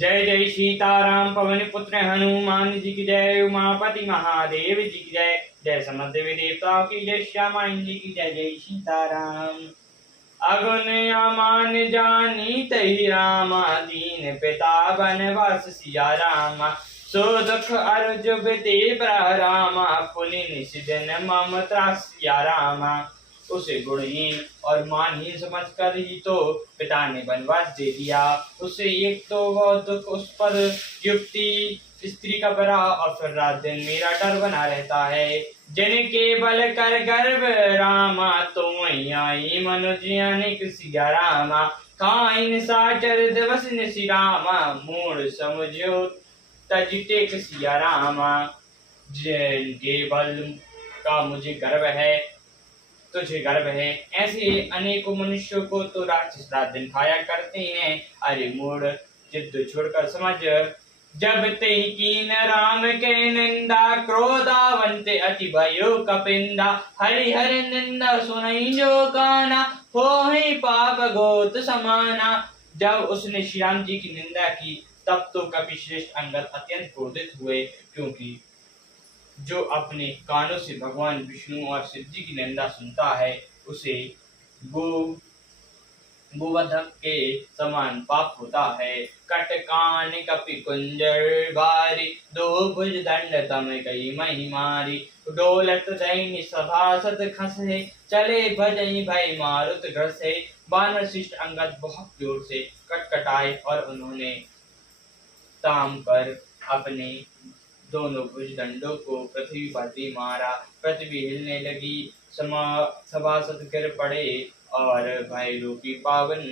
जय जय सीताराम पवन पुत्र हनुमान जी की जय। उमापति महादेव जी की जय। जय समस्त देवी देवताओं की जय। श्यामा जी की जय। जय सीताराम। अगुन अमान जानी तही रामा, दीन पिता बनवास सिया रामा। सो दुख अर्ज बिते रामा, पुनि निषिदन मम त्रास सिया रामा। उसे गुणहीन और मानहीन समझ कर ही तो पिता ने वनवास दे दिया। उसे एक तो वह दुख उस पर युक्ति स्त्री का बड़ा और फिर रात दिन मेरा डर बना रहता है। जिनके बल कर गर्भ रामा, तुम आई मनुज अनेक सिया रामा। खाइन साचर दिवस निशि रामा, मूड समझो तज टेक सिया रामा। जिनके बल का मुझे गर्व है, तुझे गर्व है, ऐसे अनेकों मनुष्यों को तो राक्षस रात दिन खाया करते हैं। अरे मूड, जिद छोड़कर समझ। जब ते कीन राम के निंदा, क्रोधावंत अति भयो कपिंदा। हरि हरि निंदा सुनई जो काना, हो ही पाप गोत समाना। जब उसने श्री राम जी की निंदा की, तब तो कपि श्रेष्ठ अंगद अत्यंत क्रोधित हुए, क्योंकि जो अपने कानों से भगवान विष्णु और शिव जी की निंदा सुनता है, उसे गोवधक के समान पाप होता है। कटकान कपि कुंजर बारी, दो भुज दंड तम कई मही मारी। डोलत दैन्य सभासद खसे, चले भजई भय मारुत ग्रसे। वानर शिष्ट अंगद बहुत जोर से कटकटाए और उन्होंने ताम कर अपने दोनों भुजदंडों को पृथ्वी पर भी मारा। पृथ्वी हिलने लगी, सभासद गिर पड़े और भय रूपी पावन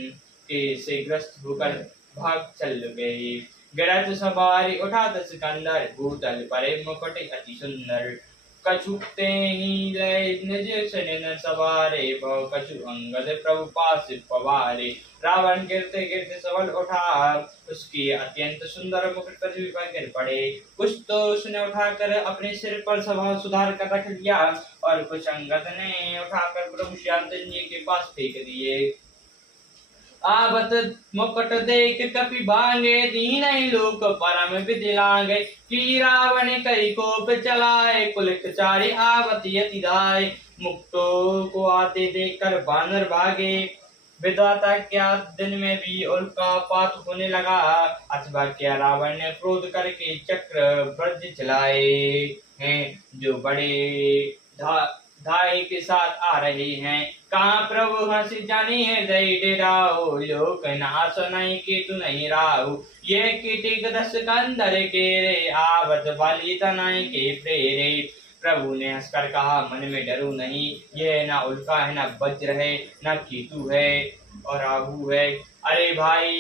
के से ग्रस्त होकर भाग चल गए। गिरत सवारी उठात सिकंदर, भूतल परे मुकुट अति सुंदर। कछुते ही लय निज सनिन सवारे, भव कछु अंगद प्रभु पास पवारे। रावण गिरते गिरते सबल उठा, उसकी अत्यंत सुंदर मुकुट पृथ्वी पर गिर पड़े। कुछ तो उसने उठाकर अपने सिर पर स्वभाव सुधार कर रख लिया, और कुछ अंगद ने उठाकर प्रभु श्याम जी के पास फेंक दिए। आवत मुकुट देख कपि भांगे, दीन लोक परम विधि लागे। कि रावण कई कोप चलाए, कुलिक चारि आवत यति धाय। मुक्तों को आते देख कर बानर भागे, विधाता क्या दिन में भी उल्कापात होने लगा। अथवा क्या रावण ने क्रोध करके चक्र वज्र चलाए हैं, जो बड़े धाय के साथ आ रहे हैं। कहाँ प्रभु हंस जानी है दई डेराओ, लोक नाश नहीं केतु नहीं राहु। ये कीटिक दस कंदर के रे, आवत बाली तनय के प्रेरे। प्रभु ने हंसकर कहा, मन में डरो नहीं, यह ना उल्का है, ना वज्र है, ना केतु है और राहु है। अरे भाई,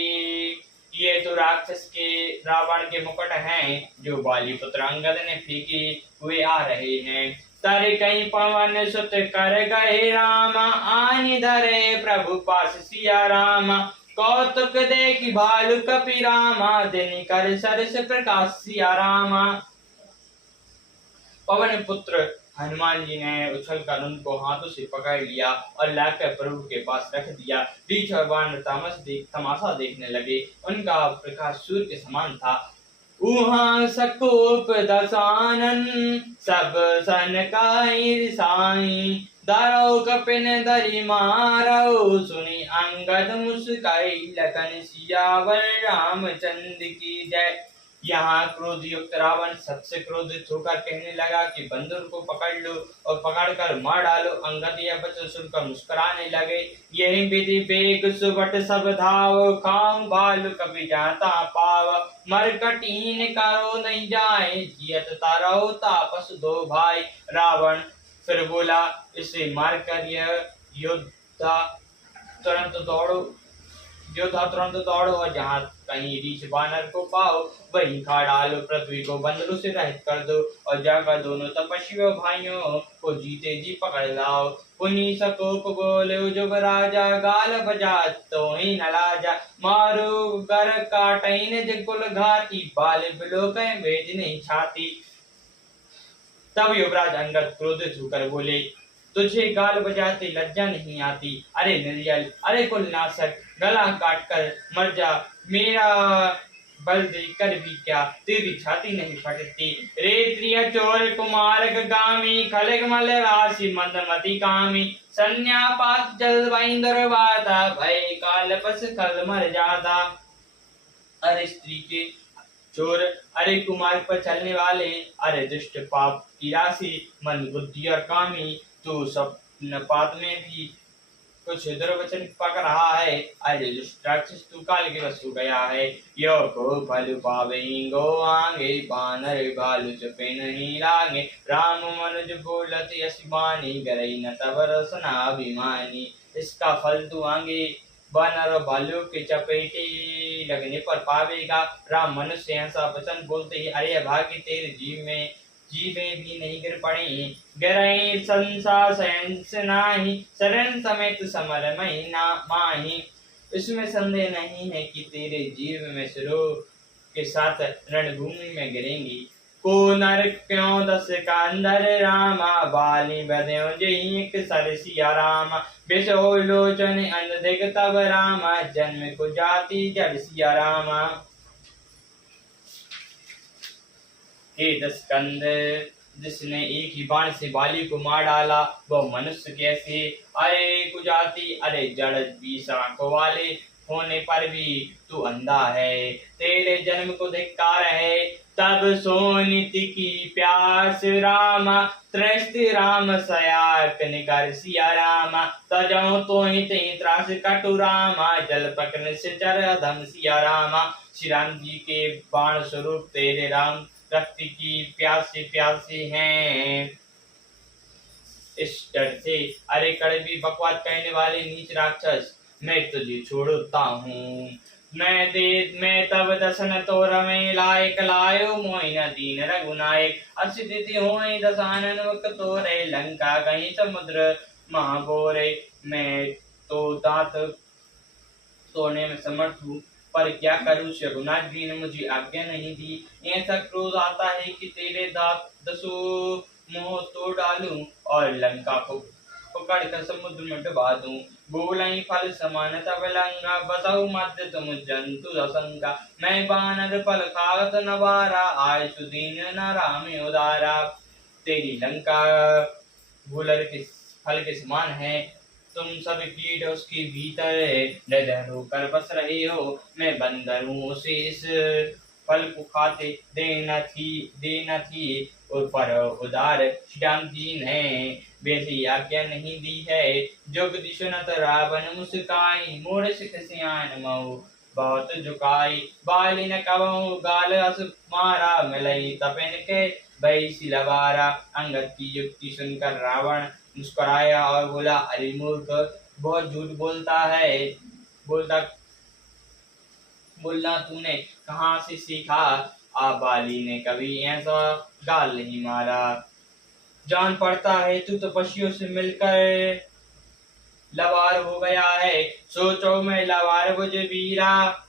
ये तो राक्षस के रावण के मुकुट हैं, जो बाली पुत्र अंगद ने फेंके हुए आ रहे हैं। तारे कहीं पवन सुत कर गए रामा, आनि धरे प्रभु पास सिया रामा। कौतुक देखी भालु कपि रामा, दिन कर सरस प्रकाश सिया रामा। पवन पुत्र हनुमान जी ने उछलकर उनको हाथों से पकड़ लिया और लाकर प्रभु के पास रख दिया। बीच और वानर तमाशा देखने लगे। उनका प्रकाश सूर्य के समान था। उहाँ सकोप दसानन, सब सनकाई साई। दारो कपिन दरी मारो, सुनी अंगद मुस्काई। लखन सियावर रामचंद्र की जय। यहाँ क्रोध युक्त रावण सबसे क्रोधित होकर कहने लगा कि बंदर को पकड़ लो और पकड़कर मार डालो। अंगद यह वचन सुनकर मुस्कुराने लगे। यही विधि बेग सुबट सब धाव, खाम भालु कभी जाता पाव। मरकटीन करो नहीं जाए, जियत तारो तापस दो भाई। रावण फिर बोला, इसे मारकर यह योद्धा तुरंत दौड़ो और जहाँ कहीं रीछ बानर को पाओ, वहीं खा डालो। पृथ्वी को बंदरों से रहित कर दो और जाकर दोनों तपस्वी भाइयों को जीते जी पकड़ लाओ। पुनि सकोप बोले जुब राजा, गाल बजा तो ही न लाजा। मारो गर काटइन जकुल घाटी, बाल बिलोक भेज नहीं छाती। तब युवराज अंगद क्रोधित होकर बोले, तुझे गाल बजाते लज्जा नहीं आती? अरे निर्जल, अरे कुलनाशक, गला काट कर मर जा। मेरा बल देकर भी क्या तेरी छाती नहीं फटती। रे त्रिय चोर कुमार गामी खलग मल राशि मंदमति कामी। संज्ञापात जल वाइंदर वाता भय काल बस कल मर जाता। अरे स्त्री के चोर, अरे कुमार्ग पर चलने वाले, अरे दुष्ट पाप की राशि, मन बुद्धि और कामी, तू स्वप्न पात में भी कुछ दुर्वचन पक रहा है। अरे दुष्ट राक्षस, तू काल के वश हो गया है। यो को फल पावेंगो आगे बानर भालु चुपे नहीं लागे। राम मनुज बोलत यश बानी गरई न तब रसना अभिमानी। इसका फल तू आगे बानर और भालू के चपेटे लगने पर पावेगा। राम मनुष्य ऐसा वचन बोलते ही अरे भाग्य तेरे जीवें भी नहीं गिर पड़ी। गिरई संसा सहंस नाही शरण समेत समर महीना माही। इसमें संदेह नहीं है कि तेरे जीव में सिरों के साथ रणभूमि में गिरेंगी। को नर क्यों दस कांदर रामा बाली बध्यो जही एक सरसिया रामा। बिसो लोचन अनधिक तब रामा जन्म को जाति जड़ सिया रामा। हे दस कंद, जिसने एक ही बाण से बाली को मार डाला वह मनुष्य कैसे। अरे कुजाति, अरे जड़ 20 आंखों वाले होने पर भी तू अंधा है। तेरे जन्म को धिक्कार है। तब सोनिति की प्यास रामा त्रस्त राम सयाक निकर सिया रामा। तजो तो ही त्रास कटु रामा जल पकन से चर अधम सिया रामा। श्री राम जी के बाण स्वरूप तेरे राम रक्त की प्यासे हैं। इस डर से अरे कड़वी बकवास कहने वाले नीच राक्षस, मैं तुझे छोड़ता हूँ। मैं तब दसन तो रमे लायक लायो मोइन दीन रघुनायक। असिदिति होई दसानन वक तोरे लंका गई समुद्र महाबोरे। मैं तो दांत तोड़ने में समर्थ हूँ, पर क्या करूं, रघुनाथ जी ने मुझे आज्ञा नहीं दी। ऐसा क्रोध आता है कि तेरे दांत 10 मुंह तोड़ डालूं और लंका को पकड़ कर समुद्र में डुबा दूं। बोलाई फल समान तब लंका बसहु मध्य तुम जंतु असंका। मैं बानर फल खात नवारा आयु दीन न राम उदारा। तेरी लंका गुलर के फल के समान है। तुम सब कीट उसके भीतर निडर होकर बस रहे हो। मैं बंदर हूँ, उसे इस फल को खाते देना थी और पर उदार श्याम जी ने वैसी आज्ञा नहीं दी है। जोग दिशुनत रावण मुस्काई मोड़ सिख सियान मऊ बहुत झुकाई। बाली न कबहु गाल अस मारा मिलई तपिन के भई सिलवारा। अंगद की युक्ति सुनकर रावण मुस्कुराया और बोला, अरे मूर्ख, बहुत झूठ बोलता है। बोलना तूने कहाँ से सीखा। बाली ने कभी ऐसा गाल नहीं मारा। जान पड़ता है तू तो पशुओं से मिलकर लवार हो गया है। सोचो मैं लवार बुझ वीरा,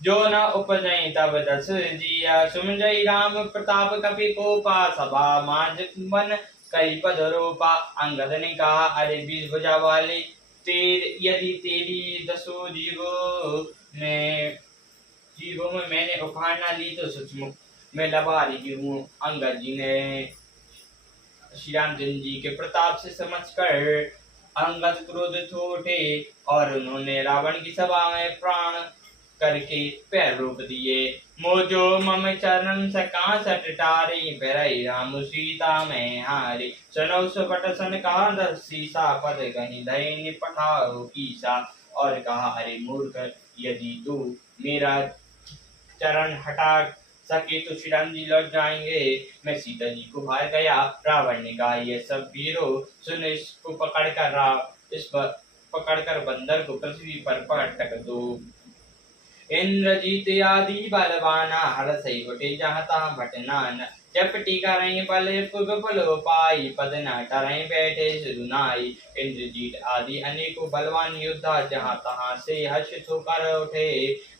जो न उपजई तब दस जिया। सुन जय राम प्रताप कपि कोपा, सभा मांझ मन कई पद रोपा। अंगद ने कहा, अरे 20 भुजा वाले, यदि तेरी 10 जीवों में मैंने उखाड़ ना ली तो सचमुच मैं लबा रही हूँ। अंगद जी ने श्री रामचंद्र जी के प्रताप से समझकर अंगद क्रोधित हो उठे और उन्होंने रावण की सभा में प्राण करके पैर रोक दिए। मोजो मम चरण सका सटारे बेरई राम सीता में हारे। सुनो सुपट सन कहा दस सीसा पद कहीं धय निपठाओ कीसा। और कहा, अरे मूर्ख, यदि तू मेरा चरण हटा सके तो श्री राम जी लौट जाएंगे। मैं सीता जी को भार गया। रावण ने कहा, ये सब वीरों सुन, इसको पकड़कर बंदर को पृथ्वी पर पटक दो। इंद्रजीत आदि बलवाना हरसई उठे जहाँ तहाँ भटनान। चपटी करें बल विपुल पाई पद न टरें बैठे सुनाई। इंद्रजीत आदि अनेकों बलवान योद्धा जहाँ तहाँ से हर्षित होकर उठे।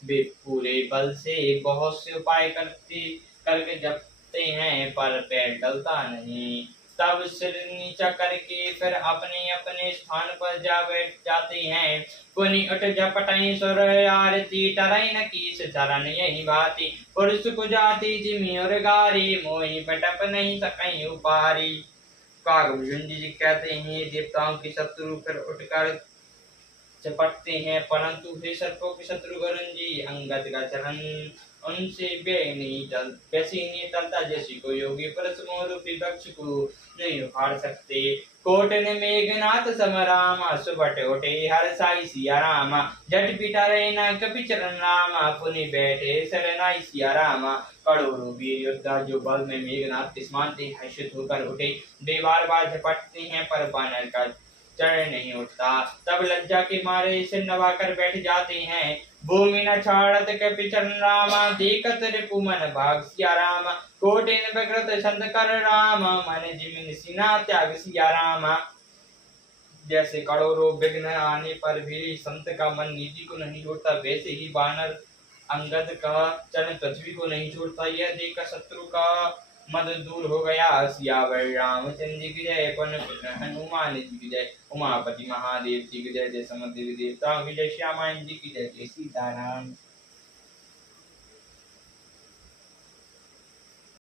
वे पूरे बल से बहुत से उपाय करके जपते हैं पर पैर डलता नहीं। तब सिर नीचा करके फिर अपने अपने स्थान पर जा बैठ जाते हैं। पुनि उठ झपटई सुर आरती टरई न कीस चरण यही बाती। पुरुष को जाति जिमि और गारी मोहि पटप नहीं सकई उपारी। कागभूषण जी कहते हैं देवताओं के शत्रु फिर उठकर चपटते हैं, परंतु हे सर्पों के शत्रु वरुण जी अंगद का चरण उनसे वैसे ही नहीं टलता जैसी को योगी पुरुष मोरूपी वृक्ष को नहीं उखाड़ सकते। कोट ने मेघनाथ समरामा सुबट उठे हर साई सिया रामा। जट पिटा रहे ना कपि चरण रामा पुनि बैठे शरणाई सिया रामा। करोड़ों वीर योद्धा जो बल में मेघनाथ के समान थे हर्षित होकर उठे। वे बार बार झपटते हैं पर बानर का चढ़ नहीं उठता। तब लज्जा के मारे सिर नवाकर बैठ जाते हैं। भूमि न छाड़त कपि चरण रामा देखत रिपु मन भाग सिया रामा। कोटिन विकृत संत कर रामा मन जिमिन सिना त्याग सिया रामा। जैसे करोड़ों विघ्न आने पर भी संत का मन नीति को नहीं छोड़ता, वैसे ही बानर अंगद का चरण पृथ्वी को नहीं छोड़ता। यह देखकर शत्रु का मद दूर हो गया। सियावर रामचंद्र जी की जय, पवन पुत्र हनुमान जी की जय, उमापति महादेव जी की जय, जय समस्त देवी देवताओं की जय, श्यामायन जी की जय, जय सीताराम।